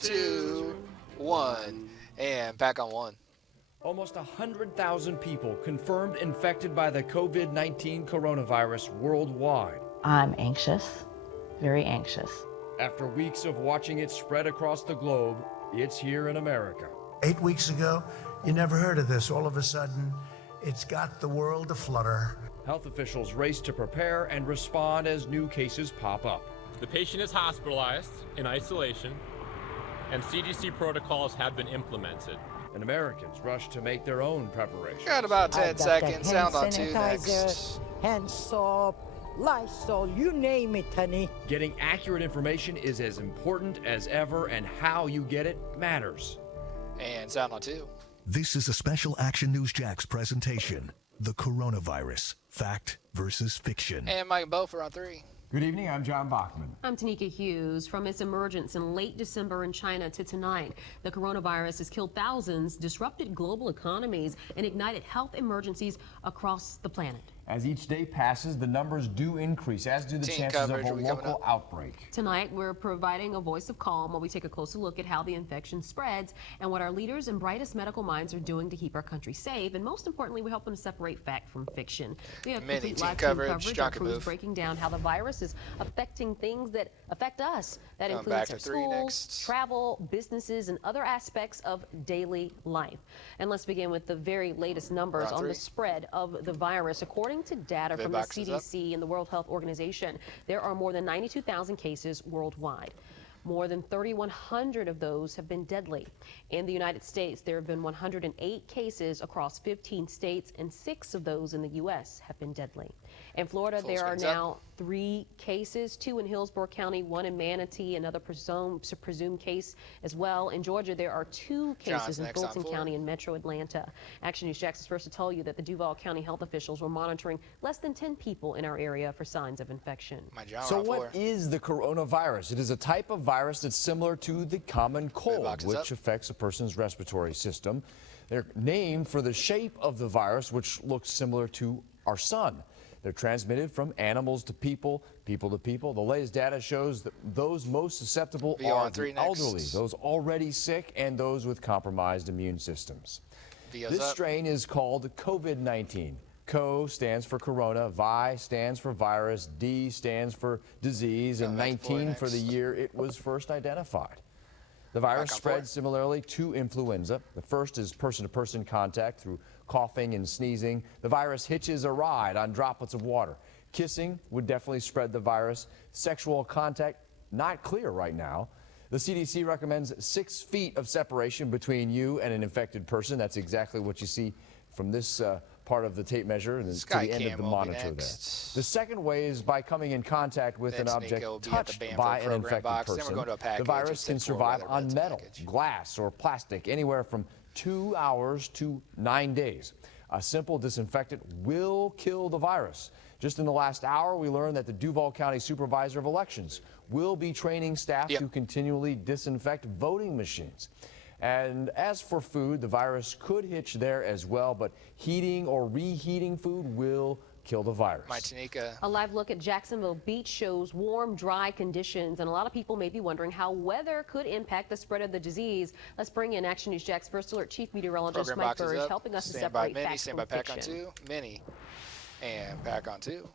2, 1, and back on 1. Almost 100,000 people confirmed infected by the COVID-19 coronavirus worldwide. I'm anxious, very anxious. After weeks of watching it spread across the globe, it's here in America. 8 weeks ago, you never heard of this. All of a sudden, it's got the world aflutter. Health officials race to prepare and respond as new cases pop up. The patient is hospitalized in isolation, and CDC protocols have been implemented. And Americans rush to make their own preparation. Got about 10 seconds. Sound on 2 sanitizer, next. hand soap, Lysol, you name it, honey. Getting accurate information is as important as ever, and how you get it matters. And sound on 2. This is a special Action News Jax presentation. The coronavirus, fact versus fiction. And Mike and Beaufort on 3. Good evening, I'm John Bachman. I'm Tanika Hughes. From its emergence in late December in China to tonight, the coronavirus has killed thousands, disrupted global economies, and ignited health emergencies across the planet. As each day passes, the numbers do increase, as do the Team chances of coverage a will be coming local up. outbreak. Tonight, we're providing a voice of calm while we take a closer look at how the infection spreads and what our leaders and brightest medical minds are doing to keep our country safe. And most importantly, we're helping to separate fact from fiction. We have Many complete team live coverage. Our John can crews move. breaking down how the virus is affecting things that affect us. That Going includes back to our 3 schools, next. travel, businesses, and other aspects of daily life. And let's begin with the very latest numbers Round on the 3. spread of the virus. According to data from the box is up. CDC and the World Health Organization, there are more than 92,000 cases worldwide. More than 3,100 of those have been deadly. In the United States, there have been 108 cases across 15 states, and 6 of those in the U.S. have been deadly. In Florida, Full there are screen's up. now 3 cases, 2 in Hillsborough County, 1 in Manatee, another presumed case as well. In Georgia, there are 2 John's cases in next on Fulton 4. County and Metro Atlanta. Action News Jax is first to tell you that the Duval County health officials were monitoring less than 10 people in our area for signs of infection. My John So on 4. what is the coronavirus? It is a type of virus that's similar to the common cold, box is which up. affects a person's respiratory system. They're named for the shape of the virus, which looks similar to our sun. They're transmitted from animals to people, people to people. The latest data shows that those most susceptible Be are on 3 the elderly, next. those already sick, and those with compromised immune systems. Vio's This up. strain is called COVID-19. Co stands for corona, Vi stands for virus, D stands for disease, and Coming back to 4 19 for the next. year it was first identified. The virus Back on spreads 4. similarly to influenza. The first is person-to-person contact through coughing and sneezing. The virus hitches a ride on droplets of water. Kissing would definitely spread the virus. Sexual contact, not clear right now. The CDC recommends 6 feet of separation between you and an infected person. That's exactly what you see from this part of the tape measure and to Sky the end of cam the will be monitor there. next. The second way is by coming in contact with Then an object Tanika will be at the touched Bamford by an program infected box. Then we're person. going to a package. The virus It's can a survive four-weather on Reds metal, package. glass, or plastic, anywhere from 2 hours to 9 days. A simple disinfectant will kill the virus. Just in the last hour, we learned that the Duval County Supervisor of Elections will be training staff to continually disinfect voting machines. And as for food, the virus could hitch there as well, but heating or reheating food will kill the virus. My Tanika. A live look at Jacksonville Beach shows warm, dry conditions, and a lot of people may be wondering how weather could impact the spread of the disease. Let's bring in Action News Jax First Alert Chief Meteorologist Program Mike box is Burge, up. helping us to Stand by separate Mini, facts stand from by pack on fiction. 2, Mini, and pack on 2.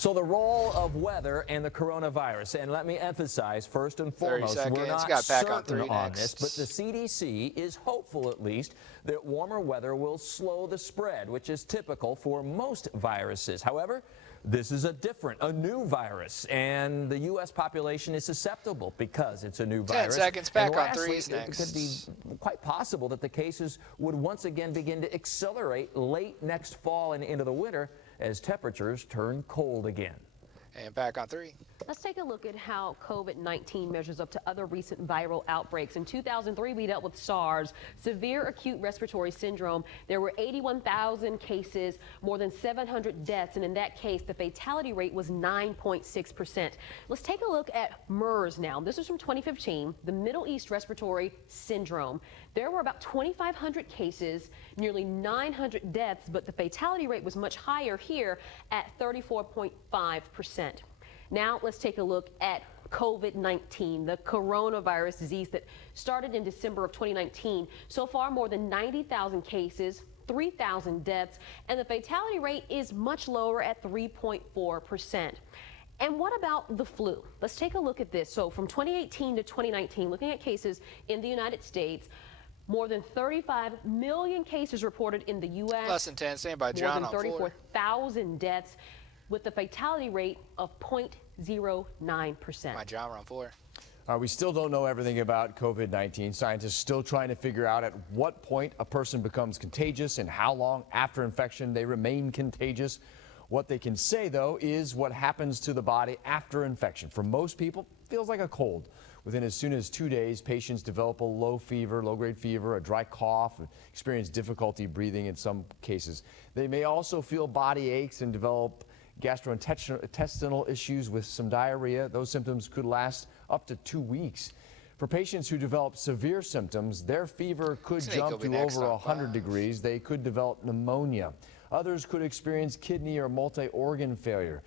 So the role of weather and the coronavirus, and let me emphasize, first and 30 foremost, seconds. we're not Got back on certain 3 on next. this, but the CDC is hopeful, at least, that warmer weather will slow the spread, which is typical for most viruses. However, this is a new virus, and the U.S. population is susceptible because it's a new 10 virus. seconds, back And on lastly, threes it next. could be quite possible that the cases would once again begin to accelerate late next fall and into the winter as temperatures turn cold again. And back on 3. Let's take a look at how COVID-19 measures up to other recent viral outbreaks. In 2003, we dealt with SARS, severe acute respiratory syndrome. There were 81,000 cases, more than 700 deaths, and in that case, the fatality rate was 9.6%. Let's take a look at MERS now. This is from 2015, the Middle East Respiratory Syndrome. There were about 2,500 cases, nearly 900 deaths, but the fatality rate was much higher here at 34.5%. Now let's take a look at COVID-19, the coronavirus disease that started in December of 2019. So far, more than 90,000 cases, 3,000 deaths, and the fatality rate is much lower at 3.4%. And what about the flu? Let's take a look at this. So from 2018 to 2019, looking at cases in the United States, more than 35 million cases reported in the U.S. Less than 10, stand by John more than on 34,000 deaths with a fatality rate of 0.09%. My John on 4. We still don't know everything about COVID-19. Scientists still trying to figure out at what point a person becomes contagious and how long after infection they remain contagious. What they can say, though, is what happens to the body after infection. For most people, it feels like a cold. Within as soon as 2 days, patients develop a low-grade fever, a dry cough, experience difficulty breathing in some cases. They may also feel body aches and develop gastrointestinal issues with some diarrhea. Those symptoms could last up to 2 weeks. For patients who develop severe symptoms, their fever could jump to over 100 degrees. They could develop pneumonia. Others could experience kidney or multi-organ failure,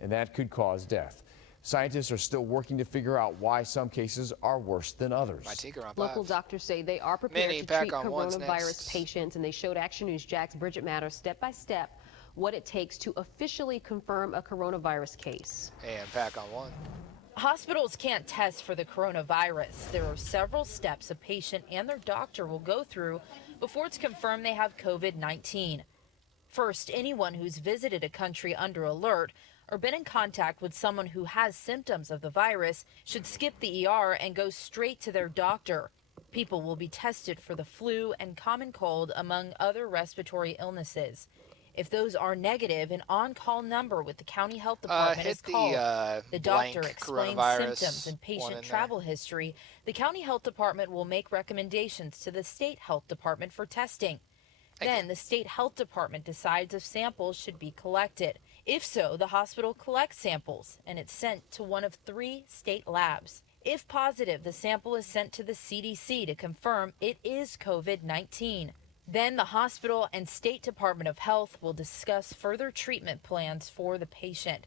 and that could cause death. Scientists are still working to figure out why some cases are worse than others. Local doctors say they are prepared to treat coronavirus patients, and they showed Action News Jax Bridget Matters step by step what it takes to officially confirm a coronavirus case. And back on 1. Hospitals can't test for the coronavirus. There are several steps a patient and their doctor will go through before it's confirmed they have COVID-19. First, anyone who's visited a country under alert or been in contact with someone who has symptoms of the virus should skip the ER and go straight to their doctor. People will be tested for the flu and common cold, among other respiratory illnesses. If those are negative, an on-call number with the county health department is called. The doctor explains symptoms and patient travel history. The county health department will make recommendations to the state health department for testing. Then the state health department decides if samples should be collected. If so, the hospital collects samples and it's sent to one of 3 state labs. If positive, the sample is sent to the CDC to confirm it is COVID-19. Then the hospital and State Department of Health will discuss further treatment plans for the patient.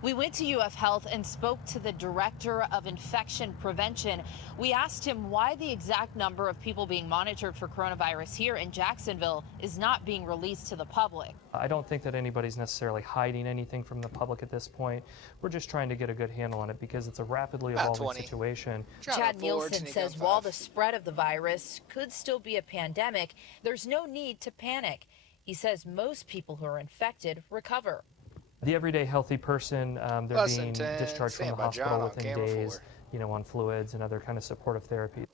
We went to UF Health and spoke to the director of infection prevention. We asked him why the exact number of people being monitored for coronavirus here in Jacksonville is not being released to the public. I don't think that anybody's necessarily hiding anything from the public at this point. We're just trying to get a good handle on it because it's a rapidly evolving situation. Chad Nielsen says while the spread of the virus could still be a pandemic, there's no need to panic. He says most people who are infected recover. The everyday healthy person, they're being discharged from the hospital within days, on fluids and other kind of supportive therapy.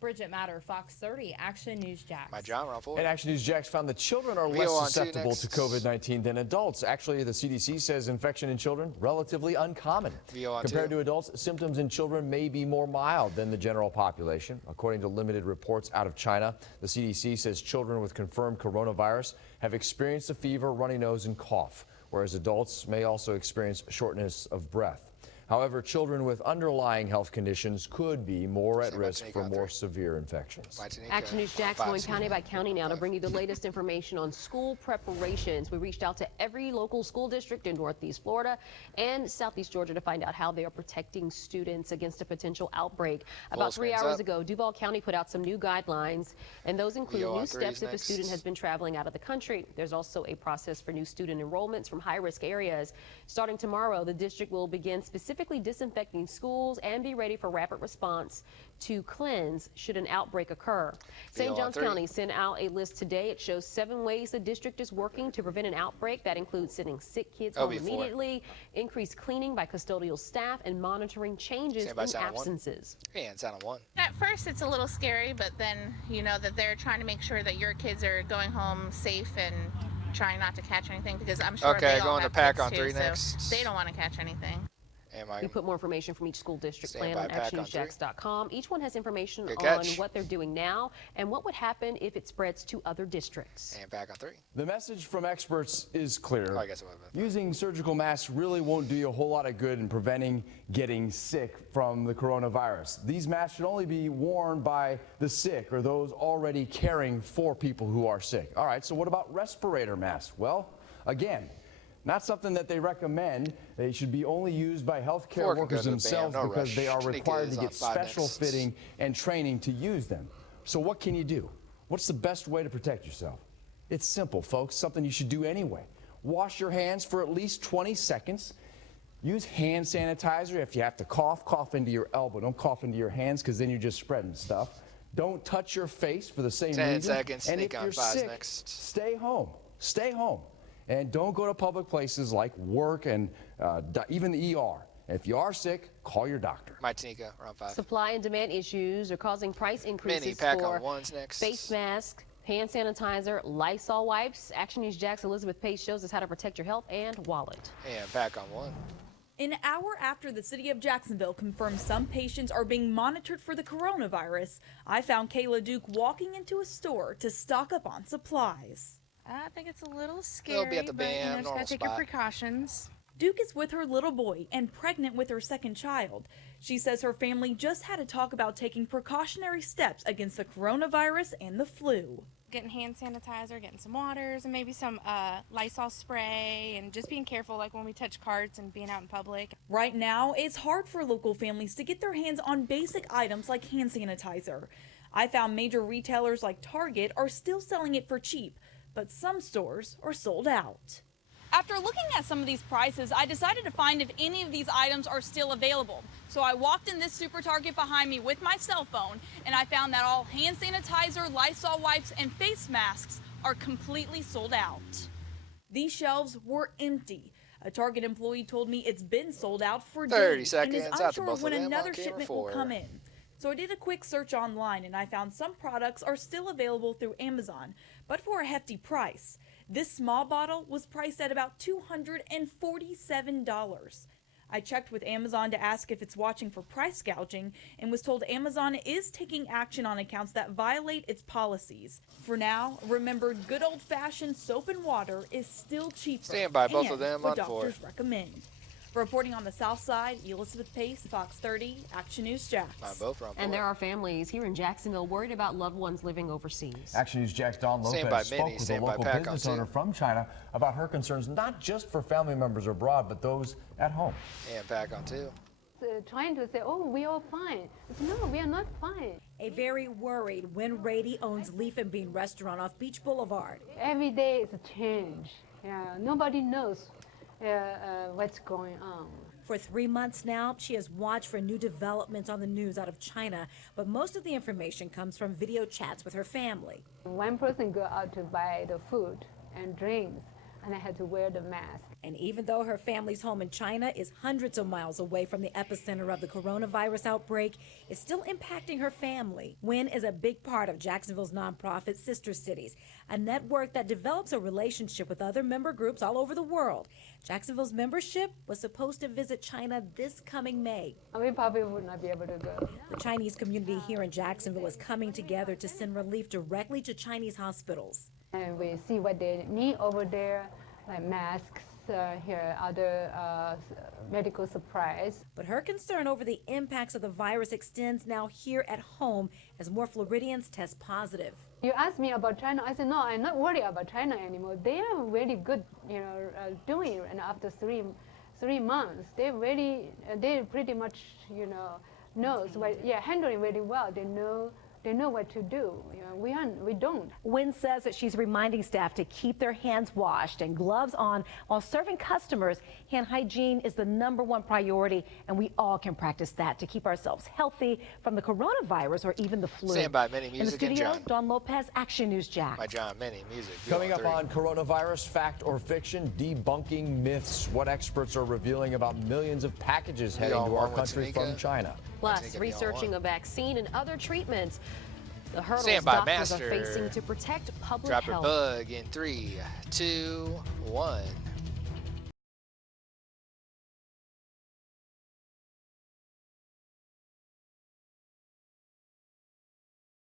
Bridget Matter, Fox 30, Action News Jax. My John on 4. And Action News Jax found that children are less susceptible to COVID-19 than adults. Actually, the CDC says infection in children relatively uncommon. Compared to adults, symptoms in children may be more mild than the general population. According to limited reports out of China, the CDC says children with confirmed coronavirus have experienced a fever, runny nose, and cough, whereas adults may also experience shortness of breath. However, children with underlying health conditions could be more at risk for more severe infections. Action News Jax going county by county now to bring you the latest information on school preparations. We reached out to every local school district in Northeast Florida and Southeast Georgia to find out how they are protecting students against a potential outbreak. About 3 hours ago, Duval County put out some new guidelines, and those include new steps if a student has been traveling out of the country. There's also a process for new student enrollments from high-risk areas. Starting tomorrow, the district will begin specifically disinfecting schools and be ready for rapid response to cleanse should an outbreak occur. St. Johns County sent out a list today. It shows 7 ways the district is working to prevent an outbreak. That includes sending sick kids home immediately, increased cleaning by custodial staff, and monitoring changes in absences. And sound on 1. At first it's a little scary, but then you know that they're trying to make sure that your kids are going home safe and trying not to catch anything, because I'm sure they all have pack kids on 3 too, next. so they don't want to catch anything. We put more information from each school district plan on actionnewsjax.com. Each one has information on what they're doing now and what would happen if it spreads to other districts. And back on 3. The message from experts is clear. I guess Using surgical masks really won't do you a whole lot of good in preventing getting sick from the coronavirus. These masks should only be worn by the sick or those already caring for people who are sick. All right, so what about respirator masks? Well, again, Not something that they recommend. They should be only used by healthcare workers themselves because they are required to get special fitting and training to use them. So what can you do? What's the best way to protect yourself? It's simple, folks, something you should do anyway. Wash your hands for at least 20 seconds. Use hand sanitizer. If you have to cough, cough into your elbow. Don't cough into your hands because then you're just spreading stuff. Don't touch your face for the same reason. 10 seconds, and if sneak on you're fives sick, next. stay home. Stay home. And don't go to public places like work and even the ER. If you are sick, call your doctor. Martinica, round 5. Supply and demand issues are causing price increases Mini pack for on ones next. face masks, hand sanitizer, Lysol wipes. Action News Jax Elizabeth Pace shows us how to protect your health and wallet. And pack on 1. An hour after the city of Jacksonville confirmed some patients are being monitored for the coronavirus, I found Kayla Duke walking into a store to stock up on supplies. I think it's a little scary, They'll be at the but you BAM, know, just normal gotta take your spot. precautions. Duke is with her little boy and pregnant with her second child. She says her family just had to talk about taking precautionary steps against the coronavirus and the flu. Getting hand sanitizer, getting some waters, and maybe some Lysol spray, and just being careful like when we touch carts and being out in public. Right now, it's hard for local families to get their hands on basic items like hand sanitizer. I found major retailers like Target are still selling it for cheap, but some stores are sold out. After looking at some of these prices, I decided to find if any of these items are still available. So I walked in this Super Target behind me with my cell phone, and I found that all hand sanitizer, Lysol wipes, and face masks are completely sold out. These shelves were empty. A Target employee told me it's been sold out for 30 days seconds and is out to unsure both of when them on another camera shipment will 4. come in. So I did a quick search online, and I found some products are still available through Amazon, but for a hefty price. This small bottle was priced at about $247. I checked with Amazon to ask if it's watching for price gouging and was told Amazon is taking action on accounts that violate its policies. For now, remember, good old-fashioned soap and water is still cheaper. Stand by both of and them what on 4. doctors recommend. Reporting on the South Side, Elizabeth Pace, Fox 30, Action News Jax. And there are families here in Jacksonville worried about loved ones living overseas. Action News Jax Don Stand by Lopez spoke Minnie, with a stand by local Pack on business 2. owner from China about her concerns, not just for family members abroad, but those at home. And pack on 2. Trying to say, oh, we are fine. No, we are not fine. A very worried Win Rady owns Leaf and Bean restaurant off Beach Boulevard. Every day is a change. Nobody knows what's going on. For 3 months now, she has watched for new developments on the news out of China, but most of the information comes from video chats with her family. One person go out to buy the food and drinks, and I had to wear the mask. And even though her family's home in China is hundreds of miles away from the epicenter of the coronavirus outbreak, it's still impacting her family. WIN is a big part of Jacksonville's nonprofit Sister Cities, a network that develops a relationship with other member groups all over the world. Jacksonville's membership was supposed to visit China this coming May. We probably would not be able to go. The Chinese community here in Jacksonville is coming together to send relief directly to Chinese hospitals. And we see what they need over there, like masks, here, other medical supplies. But her concern over the impacts of the virus extends now here at home as more Floridians test positive. You asked me about China. I said, no, I'm not worried about China anymore. They are really good, doing it. And after three months, they pretty much, knows what, handling really well. They know what to do. We don't. Wynn says that she's reminding staff to keep their hands washed and gloves on while serving customers. Hand hygiene is the #1 priority, and we all can practice that to keep ourselves healthy from the coronavirus or even the flu. Stand by Minnie, music In the studio, and John. Dawn Lopez, Action News Jax. By John, Minnie, music. Coming up on coronavirus, fact or fiction, debunking myths. What experts are revealing about millions of packages heading to our country from China. Plus, researching a vaccine and other treatments. The hurdles Stand by, doctors Master. are facing to protect public Drop health. your bug in 3, 2, 1.